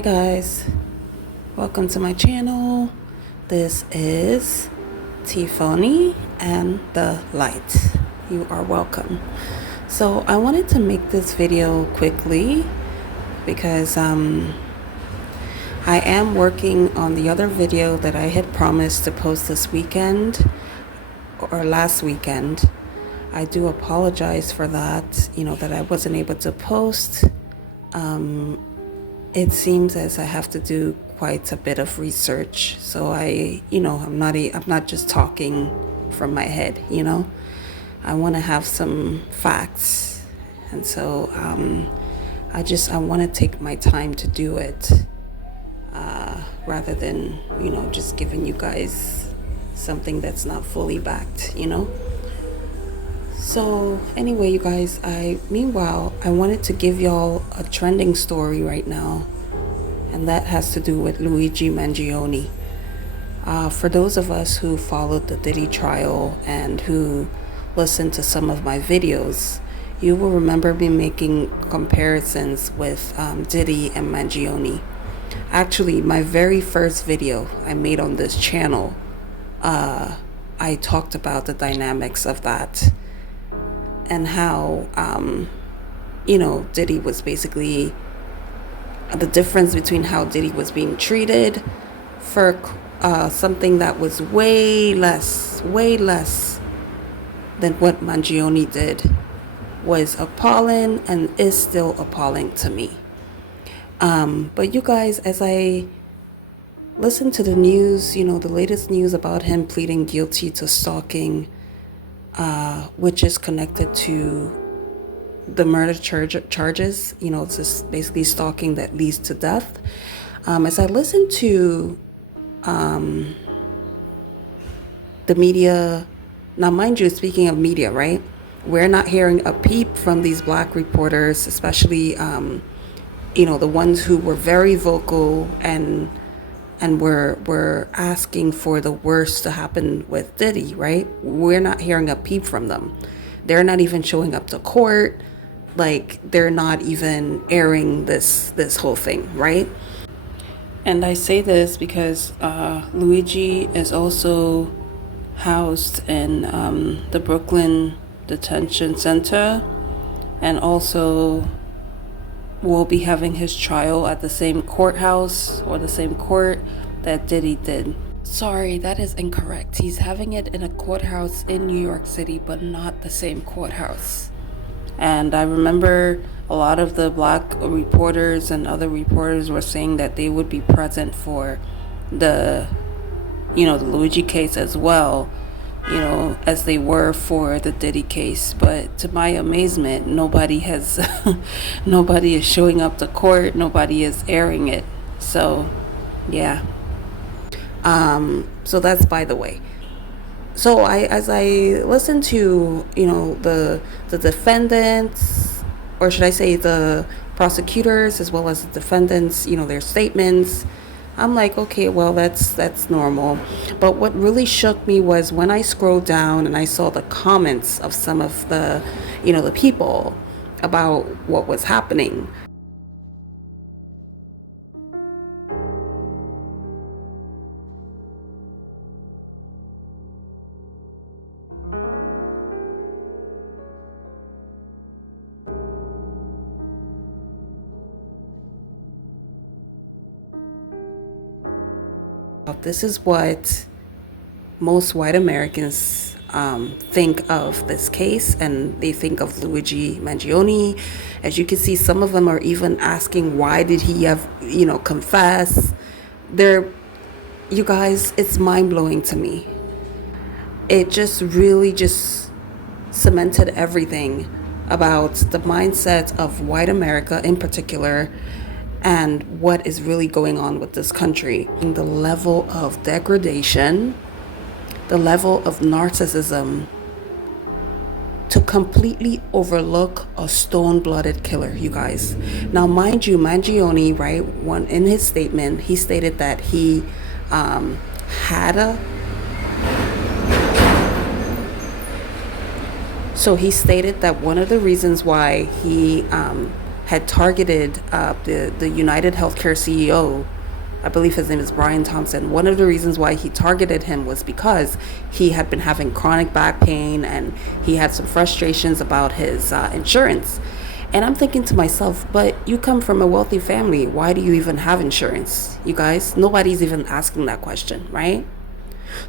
Hi guys, welcome to my channel. This is Tiffany and the Light. You are welcome. So I wanted to make this video quickly because I am working on the other video that I had promised to post this weekend or last weekend. I do apologize for that, that I wasn't able to post. It seems as I have to do quite a bit of research. So I'm not just talking from my head, I want to have some facts. And so I want to take my time to do it rather than, just giving you guys something that's not fully backed, So anyway, you guys, meanwhile, I wanted to give y'all a trending story right now, and that has to do with Luigi Mangione. For those of us who followed the Diddy trial and who listened to some of my videos, you will remember me making comparisons with Diddy and Mangione. Actually, my very first video I made on this channel, I talked about the dynamics of that. And how, Diddy was basically the difference between how Diddy was being treated for something that was way less than what Mangione did was appalling and is still appalling to me. But you guys, as I listen to the news, the latest news about him pleading guilty to stalking, which is connected to the murder charges. It's just basically stalking that leads to death. As I listen to the media, now mind you, speaking of media, right? We're not hearing a peep from these black reporters, especially, the ones who were very vocal and we're asking for the worst to happen with Diddy, right? We're not hearing a peep from them. They're not even showing up to court. Like, they're not even airing this whole thing, right? And I say this because Luigi is also housed in the Brooklyn Detention Center, and also will be having his trial at the same courthouse or the same court that Diddy did. Sorry, that is incorrect. He's having it in a courthouse in New York City, but not the same courthouse. And I remember a lot of the black reporters and other reporters were saying that they would be present for the Luigi case as well, as they were for the Diddy case. But to my amazement, nobody is showing up to court. Nobody is airing it. So, yeah. So that's by the way. So as I listen to, the defendants, or should I say the prosecutors as well as the defendants, their statements, I'm like, okay, well, that's normal. But what really shook me was when I scrolled down and I saw the comments of some of the, the people about what was happening. This is what most white Americans think of this case, and they think of Luigi Mangione. As you can see, some of them are even asking, why did he have, confess? You guys, it's mind-blowing to me. It just really just cemented everything about the mindset of white America in particular, and what is really going on with this country. The level of degradation, the level of narcissism, to completely overlook a stone-blooded killer, you guys. Now, mind you, Mangione, right, in his statement, he stated that he So he stated that one of the reasons why he had targeted the United Healthcare CEO. I believe his name is Brian Thompson. One of the reasons why he targeted him was because he had been having chronic back pain and he had some frustrations about his insurance. And I'm thinking to myself, but you come from a wealthy family. Why do you even have insurance? You guys, nobody's even asking that question, right?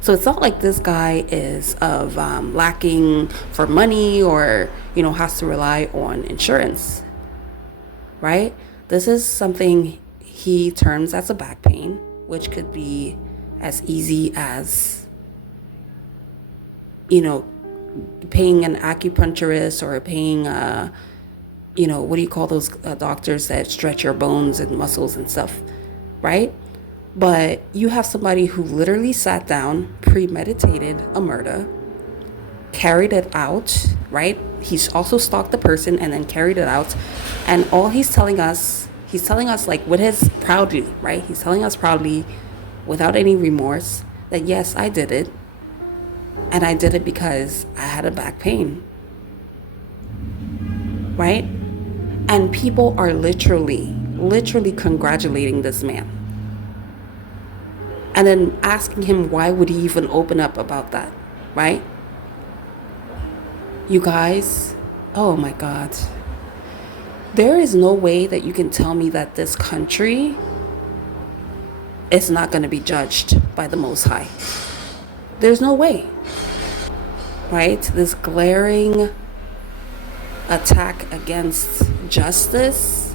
So it's not like this guy is of lacking for money or, has to rely on insurance, right? This is something he terms as a back pain, which could be as easy as, paying an acupuncturist or paying, what do you call those doctors that stretch your bones and muscles and stuff, right? But you have somebody who literally sat down, premeditated a murder, carried it out, right? He's also stalked the person and then carried it out. And all he's telling us like with his proudly, right? He's telling us proudly, without any remorse, that yes, I did it. And I did it because I had a back pain, right? And people are literally congratulating this man. And then asking him why would he even open up about that, right? You guys, oh my God. There is no way that you can tell me that this country is not going to be judged by the Most High. There's no way, right? This glaring attack against justice.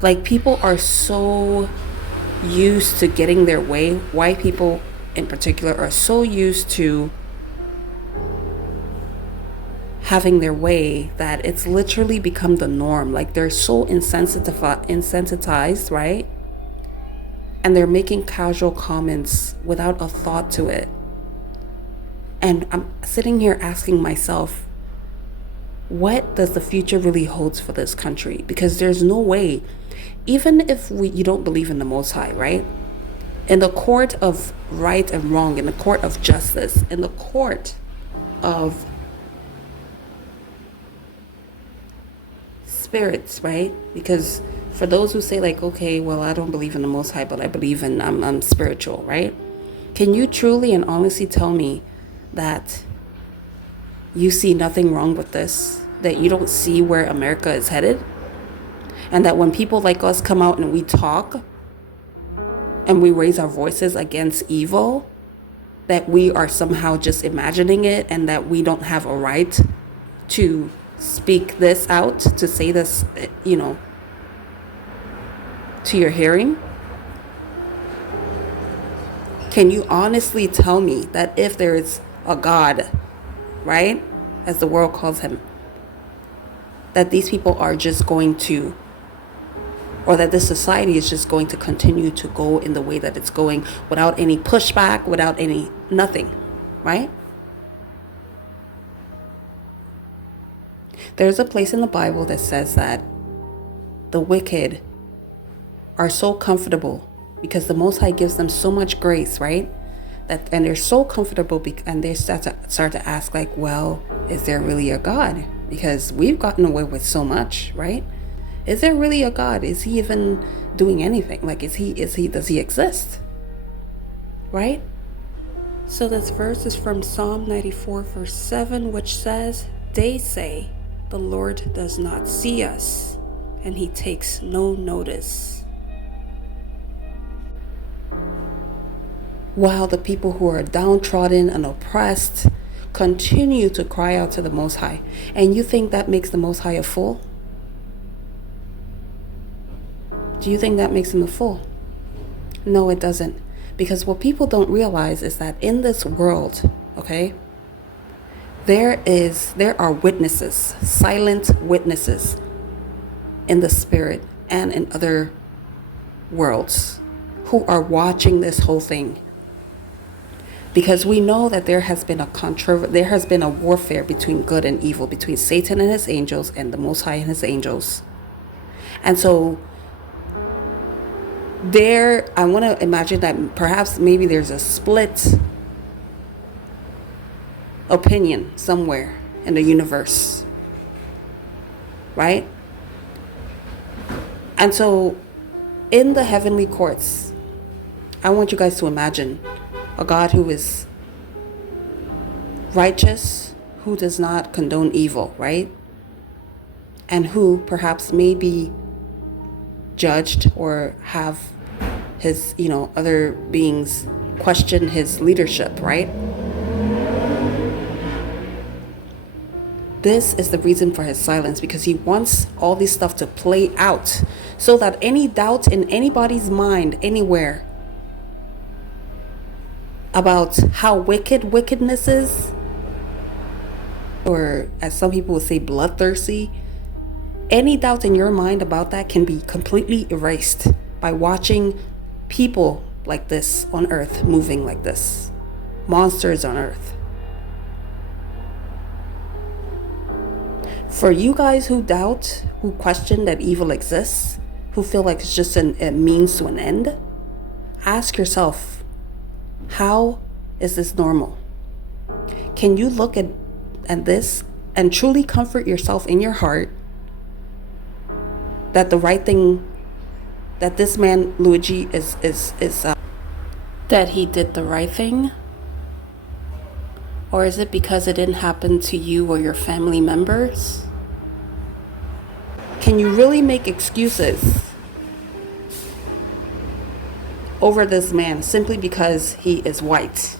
Like, people are so used to getting their way. White people in particular are so used to having their way that it's literally become the norm. Like, they're so insensitized, right? And they're making casual comments without a thought to it. And I'm sitting here asking myself, what does the future really hold for this country? Because there's no way, even if you don't believe in the Most High, right? In the court of right and wrong, in the court of justice, in the court of spirits, right? Because for those who say like, okay, well, I don't believe in the Most High, but I believe in, I'm spiritual, right? Can you truly and honestly tell me that you see nothing wrong with this, that you don't see where America is headed, and that when people like us come out and we talk and we raise our voices against evil, that we are somehow just imagining it and that we don't have a right to speak this out, to say this, to your hearing? Can you honestly tell me that if there is a God, right, as the world calls him, that these people are just going to, or that this society is just going to continue to go in the way that it's going without any pushback, without any nothing, right? There's a place in the Bible that says that the wicked are so comfortable because the Most High gives them so much grace, right? And they're so comfortable, and they start to ask like, well, is there really a God? Because we've gotten away with so much, right? Is there really a God? Is he even doing anything? Like, does he exist? Right? So this verse is from Psalm 94 verse 7, which says, they say, the Lord does not see us, and he takes no notice. While the people who are downtrodden and oppressed continue to cry out to the Most High. And you think that makes the Most High a fool? Do you think that makes him a fool? No, it doesn't. Because what people don't realize is that in this world, okay, there are witnesses, silent witnesses in the spirit and in other worlds who are watching this whole thing. Because we know that there has been a warfare between good and evil, between Satan and his angels and the Most High and his angels. And so I want to imagine that perhaps maybe there's a split opinion somewhere in the universe. right? And so in the heavenly courts, I want you guys to imagine a God who is righteous, who does not condone evil, right? And who perhaps may be judged or have his, other beings question his leadership, right? This is the reason for his silence, because he wants all this stuff to play out so that any doubt in anybody's mind anywhere about how wicked wickedness is, or as some people would say, bloodthirsty, any doubt in your mind about that can be completely erased by watching people like this on earth moving like this. Monsters on earth. For you guys who doubt, who question that evil exists, who feel like it's just a means to an end, ask yourself, how is this normal? Can you look at this and truly comfort yourself in your heart that the right thing, that this man Luigi is that he did the right thing? Or is it because it didn't happen to you or your family members? Can you really make excuses over this man simply because he is white?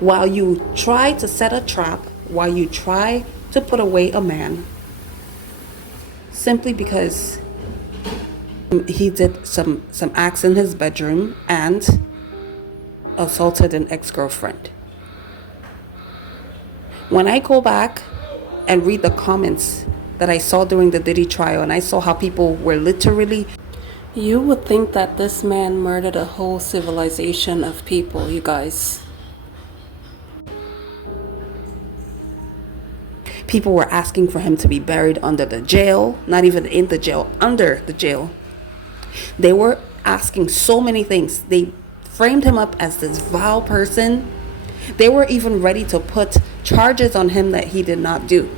While you try to set a trap, while you try to put away a man, simply because he did some acts in his bedroom and assaulted an ex-girlfriend. When I go back and read the comments that I saw during the Diddy trial, and I saw how people were literally, you would think that this man murdered a whole civilization of people, you guys. People were asking for him to be buried under the jail, not even in the jail, under the jail. They were asking so many things. They framed him up as this vile person. They were even ready to put charges on him that he did not do,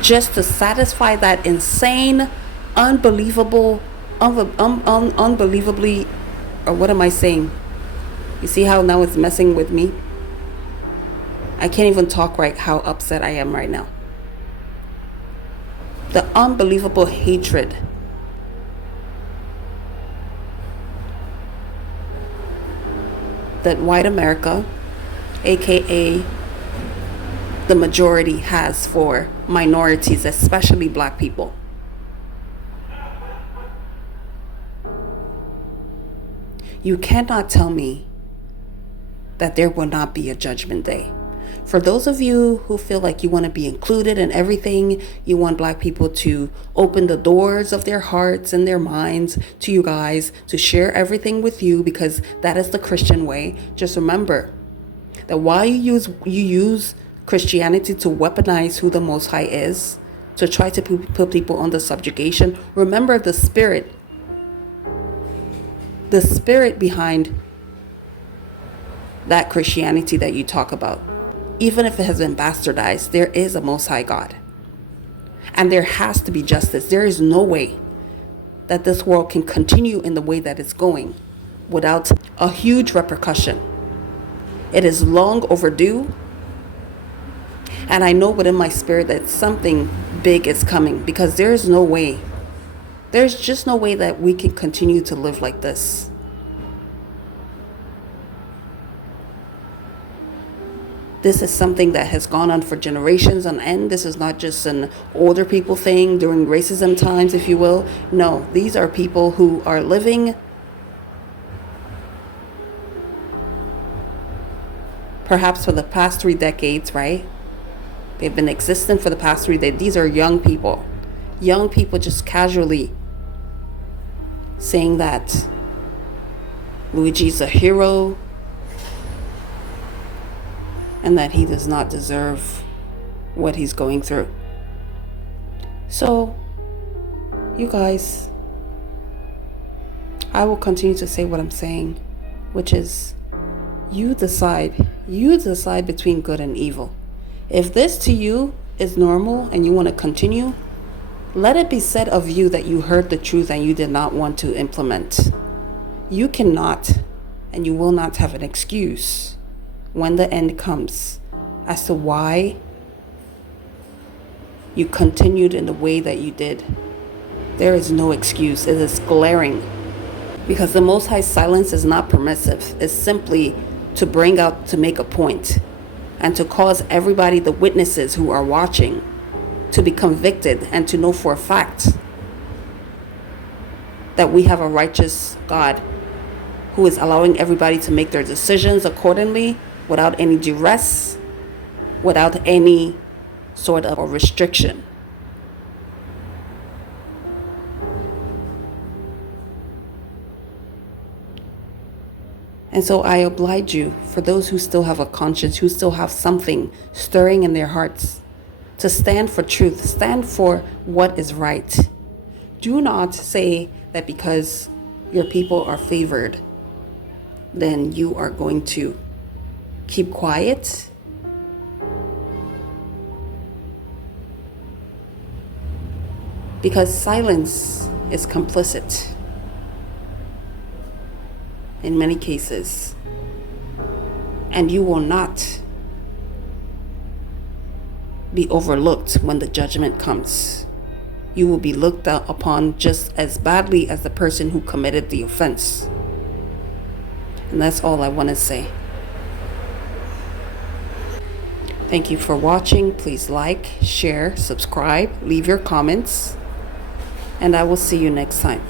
just to satisfy that insane, unbelievably, or what am I saying? You see how now it's messing with me? I can't even talk right, how upset I am right now. The unbelievable hatred that white America, aka the majority, has for minorities, especially black people. You cannot tell me that there will not be a judgment day. For those of you who feel like you want to be included in everything, you want black people to open the doors of their hearts and their minds to you guys, to share everything with you because that is the Christian way. Just remember that while you use Christianity to weaponize who the Most High is, to try to put people under subjugation, remember the spirit behind that Christianity that you talk about. Even if it has been bastardized, there is a Most High God. And there has to be justice. There is no way that this world can continue in the way that it's going without a huge repercussion. It is long overdue. And I know within my spirit that something big is coming, because there's just no way that we can continue to live like this. This is something that has gone on for generations on end. This is not just an older people thing during racism times, if you will. No, these are people who are living perhaps for the past 3 decades, right? They've been existent for the past 3 decades. These are young people. Young people just casually saying that Luigi's a hero, and that he does not deserve what he's going through. So, you guys, I will continue to say what I'm saying, which is, you decide between good and evil. If this to you is normal and you want to continue, let it be said of you that you heard the truth and you did not want to implement. You cannot and you will not have an excuse when the end comes as to why you continued in the way that you did. There is no excuse. It is glaring. Because the Most High's silence is not permissive. It's simply to bring out, to make a point, and to cause everybody, the witnesses who are watching, to be convicted and to know for a fact that we have a righteous God who is allowing everybody to make their decisions accordingly without any duress, without any sort of a restriction. And so I oblige you, for those who still have a conscience, who still have something stirring in their hearts, to stand for truth, stand for what is right. Do not say that because your people are favored, then you are going to keep quiet. Because silence is complicit in many cases, and you will not be overlooked when the judgment comes. You will be looked upon just as badly as the person who committed the offense. And that's all I want to say. Thank you for watching. Please like, share, subscribe, leave your comments, and I will see you next time.